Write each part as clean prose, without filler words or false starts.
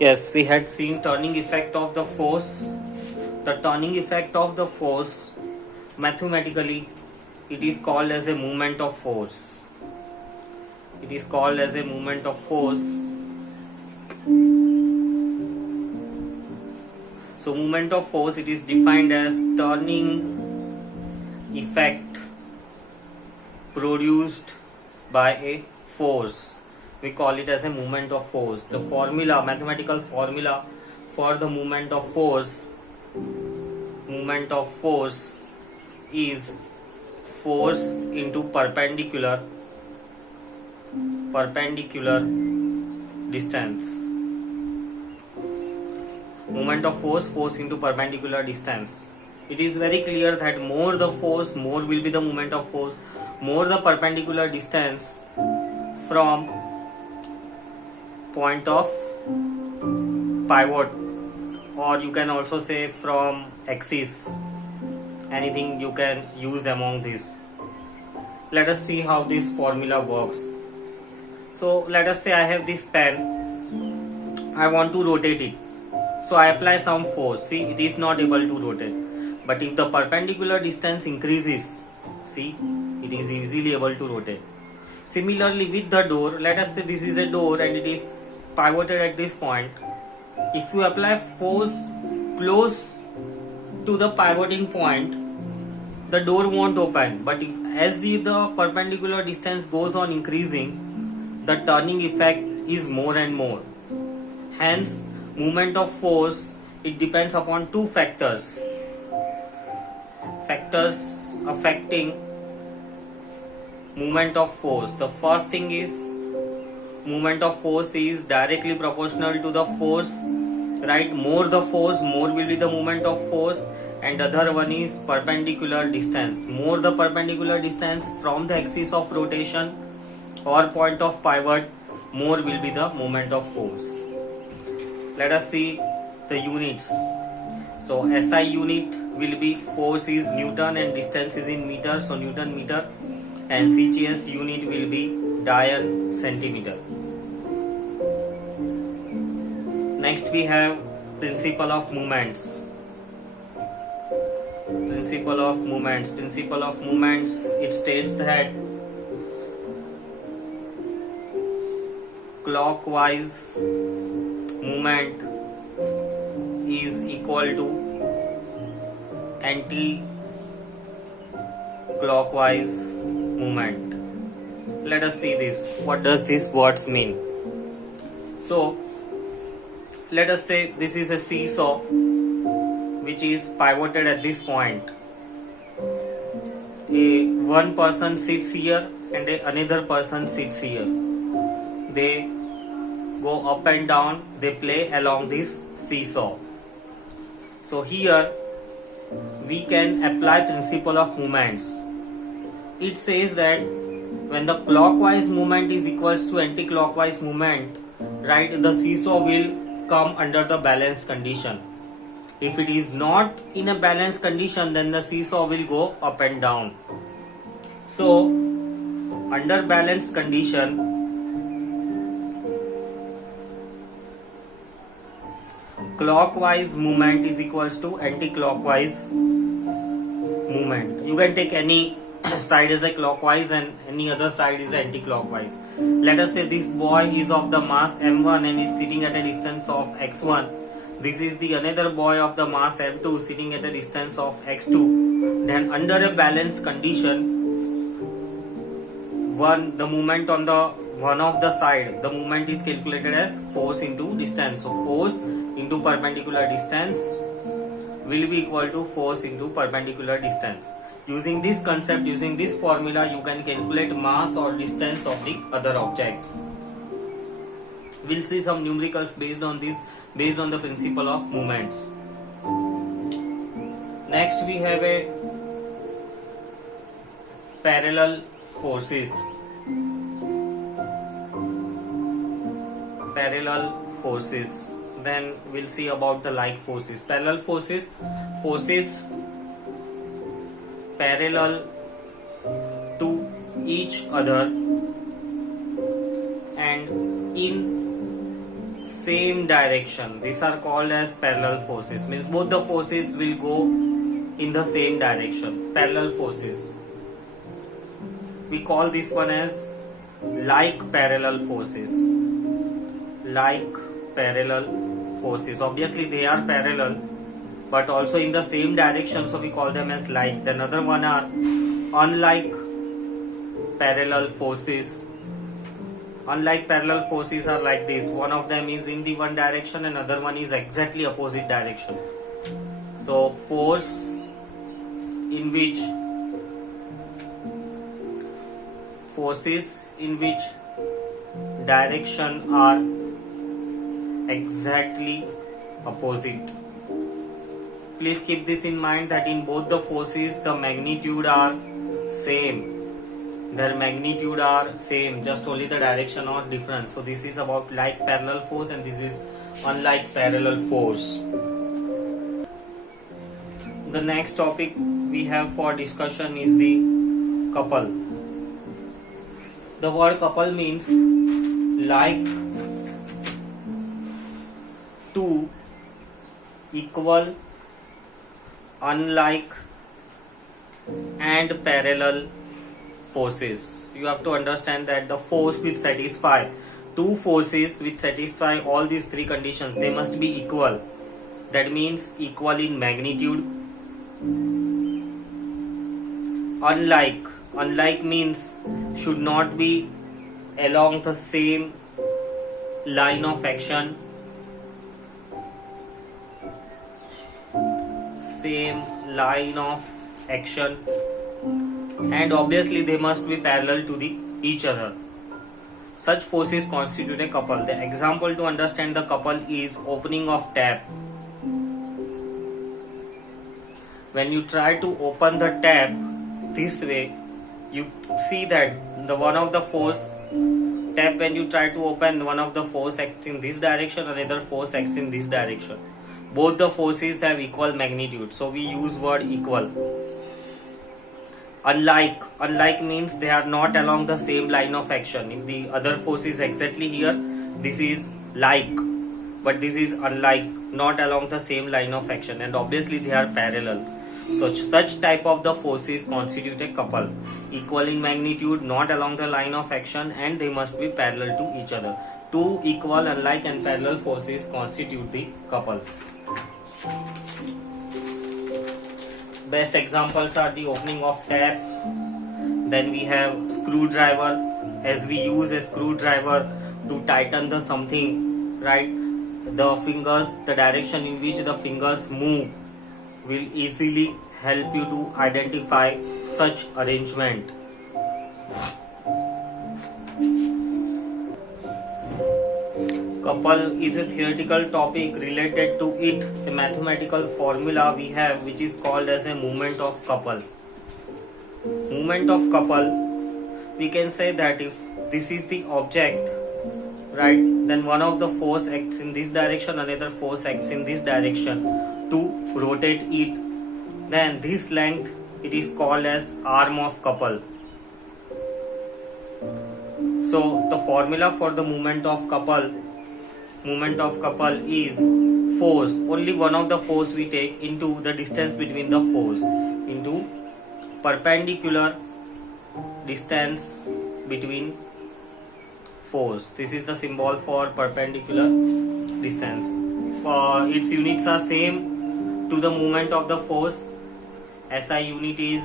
Yes, we had seen turning effect of the force. The turning effect of the force, mathematically, it is called as a moment of force. It is called as a moment of force. So, moment of force, it is defined as turning effect produced by a force. We call it as a moment of force. The formula, mathematical formula for the moment of force is force into perpendicular distance. Moment of force into perpendicular distance. It is very clear that more the force, more will be the moment of force. More the perpendicular distance from point of pivot, or you can also say from axis. Anything you can use among this. Let us see how this formula works. So let us say I have this pen. I want to rotate it. So I apply some force. See, it is not able to rotate. But if the perpendicular distance increases, see, it is easily able to rotate. Similarly with the door, let us say this is a door and it is pivoted at this point. If you apply force close to the pivoting point, the door won't open. But if as the perpendicular distance goes on increasing, the turning effect is more and more. Hence, moment of force, it depends upon two factors affecting moment of force. The first thing is moment of force is directly proportional to the force, right? More the force, more will be the moment of force. And other one is perpendicular distance. More the perpendicular distance from the axis of rotation or point of pivot, more will be the moment of force. Let us see the units. So SI unit will be force is Newton and distance is in meters, so Newton meter, and CGS unit will be Dian centimeter. Next we have principle of moments. Principle of moments, it states that clockwise movement is equal to anti-clockwise movement. Let us see this. What does these words mean? So, let us say this is a seesaw which is pivoted at this point. One person sits here and another person sits here. They go up and down, they play along this seesaw. So here we can apply principle of moments. It says that when the clockwise movement is equals to anti-clockwise movement, right, the seesaw will come under the balanced condition. If it is not in a balanced condition, then the seesaw will go up and down. So under balanced condition, clockwise movement is equals to anti-clockwise movement. You can take any side as a clockwise and any other side is anti-clockwise. Let us say this boy is of the mass m1 and is sitting at a distance of x1. This is the another boy of the mass m2 sitting at a distance of x2. Then under a balanced condition, the movement on the one of the side, the movement is calculated as force into distance. So force into perpendicular distance will be equal to force into perpendicular distance. Using this concept, using this formula, you can calculate mass or distance of the other objects. We'll see some numericals based on this, based on the principle of moments. Next we have a parallel forces. Then we'll see about the like forces. Parallel forces parallel to each other and in same direction. These are called as parallel forces. Means both the forces will go in the same direction. Parallel forces. We call this one as like parallel forces. Like parallel forces. Obviously they are parallel, but also in the same direction, so we call them as like. The another one are unlike parallel forces. Unlike parallel forces are like this. One of them is in the one direction, another one is exactly opposite direction. So forces in which direction are exactly opposite. Please keep this in mind that in both the forces the magnitude are same. Their magnitude are same, just only the direction are different. So this is about like parallel force and this is unlike parallel force. The next topic we have for discussion is the couple. The word couple means like two equal, unlike and parallel forces. You have to understand that the force will satisfy two forces which satisfy all these three conditions. They must be equal. That means equal in magnitude. Unlike means should not be along the same line of action. And obviously they must be parallel to each other. Such forces constitute a couple. The example to understand the couple is opening of tap. When you try to open the tap this way, you see that the one of the force tap, when you try to open, one of the force acts in this direction, another force acts in this direction. Both the forces have equal magnitude, so we use word equal. Unlike means they are not along the same line of action. If the other force is exactly here, this is like, but this is unlike, not along the same line of action, and obviously they are parallel. So such type of the forces constitute a couple. Equal in magnitude, not along the line of action, and they must be parallel to each other. Two equal, unlike and parallel forces constitute the couple. Best examples are the opening of tap. Then we have screwdriver. As we use a screwdriver to tighten the something, right? The fingers, the direction in which the fingers move will easily help you to identify such arrangement. Couple is a theoretical topic. Related to it, a mathematical formula we have which is called as a moment of couple. Moment of couple, we can say that if this is the object, right, then one of the force acts in this direction, another force acts in this direction to rotate it. Then this length, it is called as arm of couple. So the formula for the moment of couple is force. Only one of the force we take into the distance between the force into perpendicular distance between force. This is the symbol for perpendicular distance. For its units are same to the moment of the force. SI unit is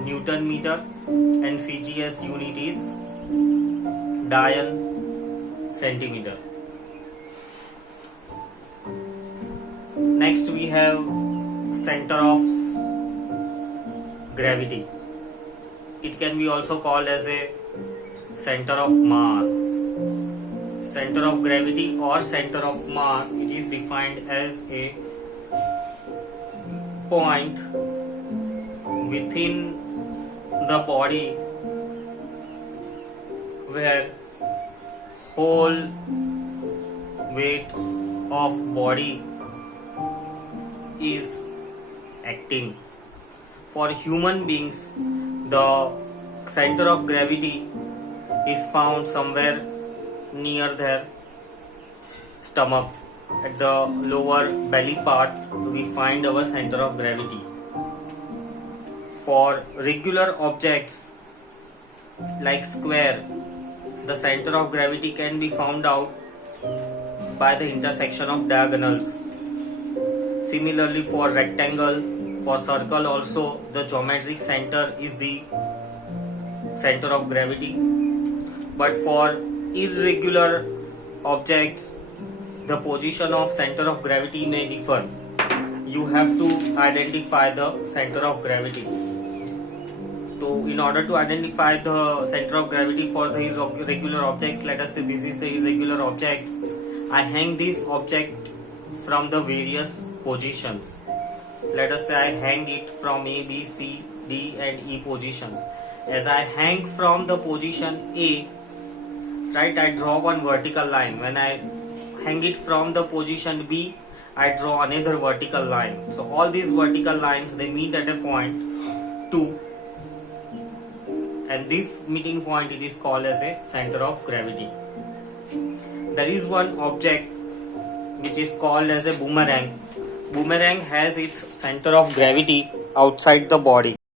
Newton meter and CGS unit is Dian centimeter. Next we have center of gravity. It can be also called as a center of mass. Center of gravity or center of mass, it is defined as a point within the body where whole weight of body is acting. For human beings, the center of gravity is found somewhere near their stomach. At the lower belly part, we find our center of gravity. For regular objects like square, the center of gravity can be found out by the intersection of diagonals. Similarly, for rectangle, for circle also, the geometric center is the center of gravity. But for irregular objects, the position of center of gravity may differ. You have to identify the center of gravity. So, in order to identify the center of gravity for the irregular objects, let us say this is the irregular objects. I hang this object from the various positions. Let us say I hang it from A, B, C, D and E positions. As I hang from the position A, right, I draw one vertical line. When I hang it from the position B, I draw another vertical line. So all these vertical lines, they meet at a point 2, and this meeting point, it is called as a center of gravity. There is one object which is called as a boomerang. Boomerang has its center of gravity outside the body.